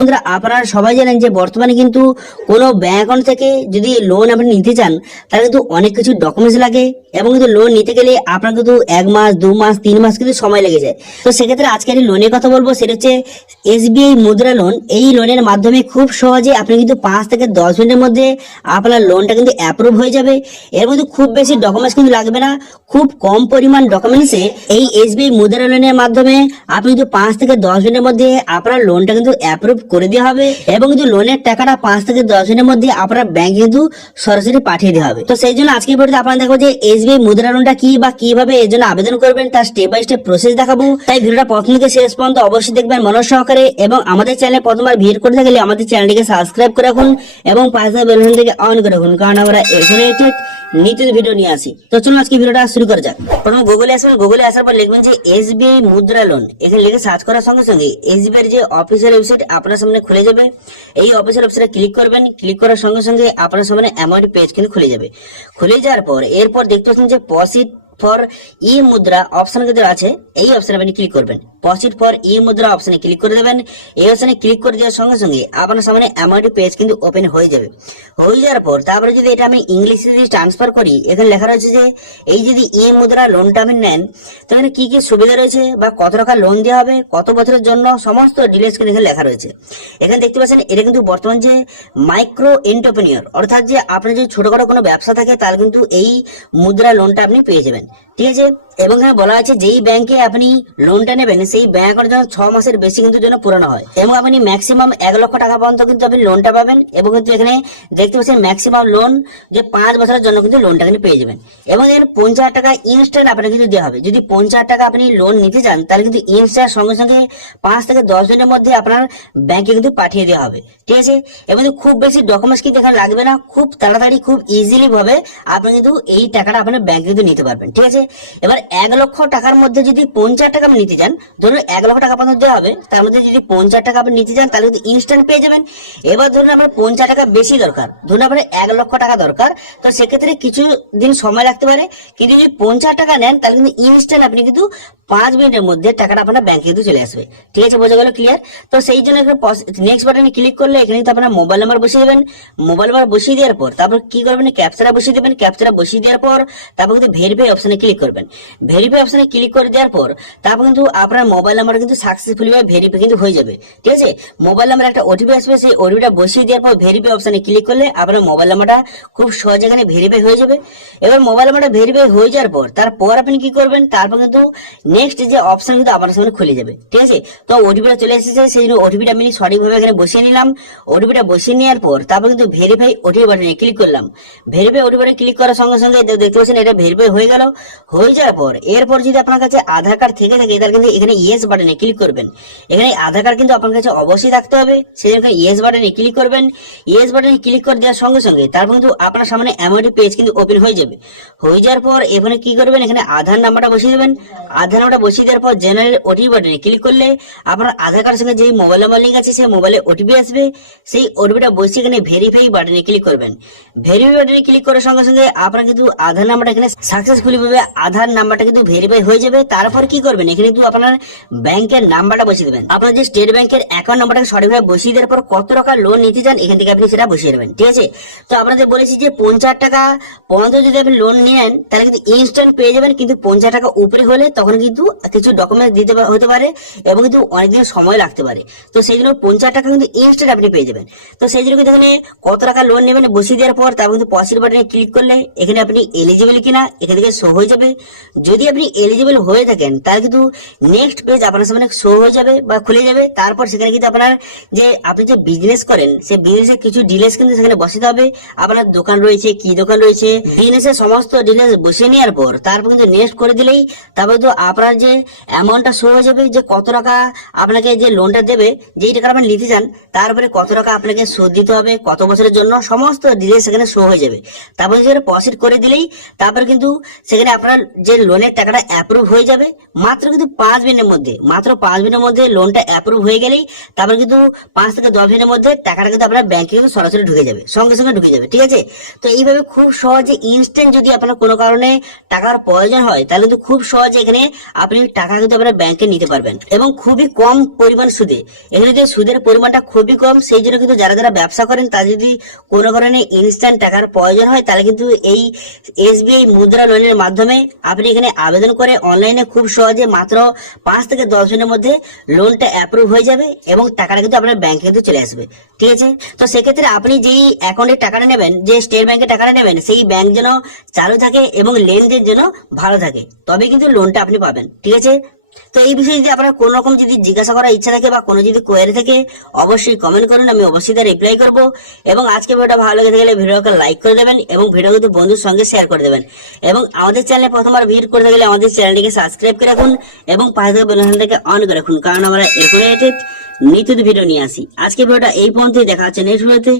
বন্ধুরা, আপনারা সবাই জানেন যে বর্তমানে কিন্তু কোনো ব্যাংক অ্যাকাউন্ট থেকে যদি লোন আপনি নিতে চান তাহলে কিন্তু অনেক কিছু ডকুমেন্টস লাগে এবং কিন্তু লোন নিতে গেলে আপনার কিন্তু 1 মাস 2 মাস 3 মাস কিন্তু সময় লেগে যায়। তো সেক্ষেত্রে আজকে আমি লোনের কথা বলবো, সেটা হচ্ছে এসবিআই মুদ্রা লোন। এই লোনের মাধ্যমে খুব সহজে আপনি কিন্তু 5 থেকে 10 মিনিটের মধ্যে আপনার লোনটা কিন্তু অ্যাপ্রুভ হয়ে যাবে। এর মধ্যে খুব বেশি ডকুমেন্টস কিন্তু লাগবে না, খুব কম পরিমাণ ডকুমেন্টসে এই এসবিআই মুদ্রা লোনের মাধ্যমে আপনি কিন্তু 5 থেকে 10 মিনিটের মধ্যে আপনার লোনটা কিন্তু অ্যাপ্রুভ করে দেওয়া হবে এবং কিন্তু লোনের টাকাটা 5 থেকে 10 দিনের মধ্যে আপনার ব্যাংকে কিন্তু সরাসরি পাঠিয়ে দেওয়া হবে। তো সেই জন্য আজকে ভিডিওতে আপনারা দেখবো যে এসবিআই মুদ্রা লোনটা কি বা কিভাবে এর জন্য আবেদন করবেন তার স্টেপ বাই স্টেপ প্রসেস দেখাবো। তাই ভিডিওটা প্রথম থেকে শেষ পর্যন্ত অবশ্যই দেখবেন মনোযোগ সহকারে এবং আমাদের চ্যানেলে প্রথমবার ভিজিট করে থাকলে আমাদের চ্যানেলটিকে সাবস্ক্রাইব করে রাখুন এবং পাশে বেল আইকনটিকে অন করে রাখুন, কারণ আমরা এখানে নিত্য ভিডিও নিয়ে আসি। তো চলুন আজকে ভিডিওটা শুরু করা যাক। প্রথমে গুগলে আসবেন, গুগলে আসার পর লিখবেন যে এসবিআই মুদ্রা লোন। এখানে লিখে সার্চ করার সঙ্গে সঙ্গে এসবিআই যে অফিসিয়াল ওয়েবসাইট আপনার সামনে খুলে যাবে। এই অফিসিয়াল ওয়েবসাইটে ক্লিক করবেন, ক্লিক করার সঙ্গে সঙ্গে আপনার সামনে এমন পেজ কিন্তু খুলে যাবে। খুলে যাওয়ার পর এরপর দেখতে পাচ্ছেন যে পসিট ফর ই মুদ্রা অপশন কিন্তু আছে, এই অপশনে আপনি ক্লিক করবেন। পসিট ফর ই মুদ্রা অপশনে ক্লিক করে দেবেন। এই অপশনে ক্লিক করে দেওয়ার সঙ্গে সঙ্গে আপনার সামনে এমন পেজ কিন্তু ওপেন হয়ে যাবে। হয়ে যাওয়ার পর তারপরে যদি এটা আমি ইংলিশে যদি ট্রান্সফার করি, এখানে লেখা রয়েছে যে এই যদি ই মুদ্রা লোনটা আপনি নেন তো এখানে কি কি সুবিধা রয়েছে বা কত টাকা লোন দেওয়া হবে, কত বছরের জন্য, সমস্ত ডিটেইলস কিন্তু এখানে লেখা রয়েছে। এখানে দেখতে পাচ্ছেন এটা কিন্তু বর্তমান যে মাইক্রো এন্টারপ্রেনিয়র, অর্থাৎ যে আপনার যদি ছোটখাটো কোনো ব্যবসা থাকে তাহলে কিন্তু এই মুদ্রা লোনটা আপনি পেয়ে যাবেন, ঠিক আছে। এবং এখানে বলা আছে যেই ব্যাংকে আপনি লোনটা নেবেন সেই ব্যাংকের জন্য 6 মাসের বেশি কিন্তু জন্য পুরানো হয় এবং আপনি ম্যাক্সিমাম 1 লক্ষ টাকা পর্যন্ত কিন্তু আপনি লোনটা পাবেন। এবং কিন্তু এখানে দেখতে পাচ্ছেন ম্যাক্সিমাম লোন যে 5 বছরের জন্য কিন্তু লোনটা কিন্তু পেয়ে যাবেন। এবং এর 50,000 টাকা ইনস্ট্যান্ট আপনাকে কিন্তু দেওয়া হবে। যদি 50,000 টাকা আপনি লোন নিতে চান তাহলে কিন্তু ইনস্ট্যান্ট সঙ্গে সঙ্গে 5 থেকে 10 দিনের মধ্যে আপনার ব্যাংকে কিন্তু পাঠিয়ে দেওয়া হবে, ঠিক আছে। এবং খুব বেশি ডকুমেন্টস কিন্তু এখানে লাগবে না, খুব তাড়াতাড়ি খুব ইজিলি ভাবে আপনি কিন্তু এই টাকাটা আপনার ব্যাংকে কিন্তু নিতে পারবেন, ঠিক আছে। এবার 1 লক্ষ টাকার মধ্যে যদি 50,000 টাকা আপনি নিতে চান, ধরুন 1 লক্ষ টাকা পর্যন্ত দেওয়া হবে, তার মধ্যে যদি 50,000 টাকা আপনি নিতে চান তাহলে কিন্তু ইনস্ট্যান্ট পেয়ে যাবেন। এবার ধরুন আপনার 50,000 টাকা বেশি দরকার, ধরুন আপনার 1 লক্ষ টাকা দরকার, তো সেক্ষেত্রে কিছু দিন সময় লাগতে পারে। কিন্তু যদি 50,000 টাকা নেন তাহলে কিন্তু ইনস্ট্যান্ট আপনি কিন্তু 5 মিনিটের মধ্যে টাকাটা আপনার ব্যাংকে কিন্তু চলে আসবে, ঠিক আছে। বোঝা গেল, ক্লিয়ার? তো সেই জন্য নেক্সট বাটনে ক্লিক করলে এখানে কিন্তু আপনার মোবাইল নাম্বার বসিয়ে দেবেন। মোবাইল নাম্বার বসিয়ে দেওয়ার পর তারপর কি করবেন, ক্যাপচাটা বসিয়ে দেবেন। ক্যাপচাটা বসিয়ে দেওয়ার পর তারপর কিন্তু ভেরিফাই অপশনে ক্লিক করবেন। ভেরিফাই অপশনে ক্লিক করে দেওয়ার পর তারপর কিন্তু আপনার মোবাইল নাম্বার কিন্তু সাকসেসফুলি ভেরিফাই কিন্তু হয়ে যাবে, ঠিক আছে। মোবাইল নাম্বার একটা ওটিপি আসবে, সেই ওটিপিটা বসিয়ে দেওয়ার পর ভেরিফাই অপশনে ক্লিক করলে আপনার মোবাইল নাম্বারটা খুব সহজে এখানে ভেরিফাই হয়ে যাবে। এবার মোবাইল নাম্বারটা ভেরিফাই হয়ে যাওয়ার পর তারপর আপনি কি করবেন, তারপর কিন্তু নেক্সট যে অপশন কিন্তু আপনার সামনে খুলে যাবে, ঠিক আছে। তো ওটিপিটা চলে এসেছে, সেই জন্য ওটিপিটা আমি সঠিকভাবে এখানে বসিয়ে নিলাম। ওটিপিটা বসিয়ে নেওয়ার পর তারপর কিন্তু ভেরিফাই ওটিপি বাটনে ক্লিক করলাম। ভেরিফাই ওটিপি বাটনে ক্লিক করার সঙ্গে সঙ্গে দেখতে পাচ্ছেন এটা ভেরিফাই হয়ে গেল। হয়ে যাওয়ার পর এরপর যদি আপনার কাছে আধার কার্ড থেকে থাকে তাহলে কিন্তু এখানে ইয়েস বাটনে ক্লিক করবেন। এখানে আধার কার্ড কিন্তু আপনার কাছে অবশ্যই থাকতে হবে, সেই জন্য ইয়েস বাটনে ক্লিক করবেন। ইয়েস বাটনে ক্লিক করে দেওয়ার সঙ্গে সঙ্গে তারপর কিন্তু আপনার সামনে এমন একটি পেজ কিন্তু ওপেন হয়ে যাবে। হয়ে যাওয়ার পর এখানে কি করবেন, এখানে আধার নাম্বারটা বসিয়ে দেবেন। আধার নাম্বারটা বসিয়ে দেওয়ার পর জেনারেল ওটিপি বাটনে ক্লিক করলে আপনার আধার কার্ডের সঙ্গে যে মোবাইল নাম্বার লিঙ্ক আছে সেই মোবাইলে ওটিপি আসবে। সেই ওটিপিটা বসিয়ে এখানে ভেরিফাই বাটনে ক্লিক করবেন। ভেরিফাই বাটনে ক্লিক করার সঙ্গে সঙ্গে আপনার কিন্তু আধার নাম্বারটা এখানে সাকসেসফুলি ভাবে আধার নাম্বারটা কিন্তু ভেরিফাই হয়ে যাবে। তারপর কি করবেন, এখানে কিন্তু আপনার ব্যাংকের নাম্বারটা বসিয়ে দেবেন। আপনার যে স্টেট ব্যাংকের অ্যাকাউন্ট নাম্বারটাকে সঠিকভাবে বসিয়ে দেওয়ার পর কত টাকা লোন নিতে চান এখান থেকে আপনি সেটা বসিয়ে দেবেন, ঠিক আছে। তো আপনাদের বলেছি যে 50,000 টাকা পর্যন্ত যদি আপনি লোন নেন তাহলে কিন্তু ইনস্ট্যান্ট পেয়ে যাবেন, কিন্তু 50,000 টাকা উপরে হলে তখন কিন্তু কিছু ডকুমেন্ট দিতে হতে পারে এবং কিন্তু অনেকদিন সময় লাগতে পারে। তো সেই জন্য 50,000 টাকা কিন্তু ইনস্ট্যান্ট আপনি পেয়ে যাবেন। তো সেই জন্য কিন্তু এখানে কত টাকা লোন নেবেন বসিয়ে দেওয়ার পর তারপর কিন্তু পসিট বাটনে ক্লিক করলে এখানে আপনি এলিজিবল কিনা এখান থেকে শো হয়ে যাবে। যদি আপনি এলিজিবল হয়ে থাকেন তাহলে কিন্তু নেক্সট পেজ আপনার সামনে শো হয়ে যাবে বা খুলে যাবে। তারপর সেখানে কিন্তু আপনার যে আপনি যে বিজনেস করেন সেই বিজনেসের কিছু ডিটেইলস কিন্তু সেখানে বসাতে হবে। আপনার দোকান রয়েছে, কি দোকান রয়েছে, বিজনেসের সমস্ত ডিটেইলস বসিয়ে নেওয়ার পর তারপর কিন্তু নেক্সট করে দিলেই তারপর তো আপনার যে অ্যামাউন্টটা শো হয়ে যাবে, যে কত টাকা আপনাকে যে লোনটা দেবে, যেই টাকা আপনি নিতে চান তারপরে কত টাকা আপনাকে শোধ দিতে হবে, কত বছরের জন্য, সমস্ত ডিটেইলস সেখানে শো হয়ে যাবে। তারপর সেখানে প্রসিড করে দিলেই তারপর কিন্তু সেখানে আপনার যে লোনের টাকাটা অ্যাপ্রুভ হয়ে যাবে মাত্র কিন্তু 5 মিনিটের মধ্যে। মাত্র 5 মিনিটের মধ্যে লোনটা অ্যাপ্রুভ হয়ে গেলেই তারপর কিন্তু 5 থেকে 10 মিনিটের মধ্যে টাকাটা কিন্তু আপনার ব্যাংকে কিন্তু সরাসরি ঢুকে যাবে, সঙ্গে সঙ্গে ঢুকে যাবে। ঠিক আছে, তো এইভাবে খুব সহজে ইনস্ট্যান্ট যদি আপনার কোনো কারণে টাকার প্রয়োজন হয় তাহলে কিন্তু খুব সহজে এখানে আপনি টাকা কিন্তু আপনার ব্যাংকে নিতে পারবেন, এবং খুবই কম পরিমাণ সুদে। এখানে যে সুদের পরিমাণটা খুবই কম, সেই জন্য কিন্তু যারা যারা ব্যবসা করেন তাদের যদি কোনো কারণে ইনস্ট্যান্ট টাকার প্রয়োজন হয় তাহলে কিন্তু এই এসবিআই মুদ্রা লোনের মাধ্যমে আপনি এখানে আবেদন করে অনলাইনে খুব সহজে মাত্র 5 থেকে 10 মিনিটের মধ্যে লোনটা অ্যাপ্রুভ হয়ে যাবে এবং টাকাটা কিন্তু আপনার ব্যাংকে কিন্তু চলে আসবে। ঠিক আছে, তো সেক্ষেত্রে আপনি যেই অ্যাকাউন্টে টাকাটা নেবেন, যে স্টেট ব্যাংকে টাকাটা নেবেন, সেই ব্যাংক যেন চালু থাকে এবং লেনদেন যেন ভালো থাকে, তবে কিন্তু লোনটা আপনি পাবেন। ঠিক আছে, তো এই বিষয়ে যদি আপনার কোনো রকম যদি জিজ্ঞাসা করার ইচ্ছা থাকে বা কোনো যদি কোয়েরি থাকে অবশ্যই কমেন্ট করুন, আমি অবশ্যই তার রিপ্লাই করব। এবং আজকে ভিডিওটা ভালো লেগে থাকলে ভিডিওকে লাইক করে দেবেন এবং ভিডিও কিন্তু বন্ধুর সঙ্গে শেয়ার করে দেবেন। এবং আমাদের চ্যানেলে প্রথমবার ভিজিট করে থাকলে আমাদের চ্যানেলটিকে সাবস্ক্রাইব করে রাখুন এবং পাশে থাকা বেল আইকনটাকে অন করে রাখুন, কারণ আমরা এরকম নিত্য ভিডিও নিয়ে আসি। আজকে ভিডিওটা এই পর্যন্তই, দেখা হচ্ছে নেক্সট ভিডিওতে।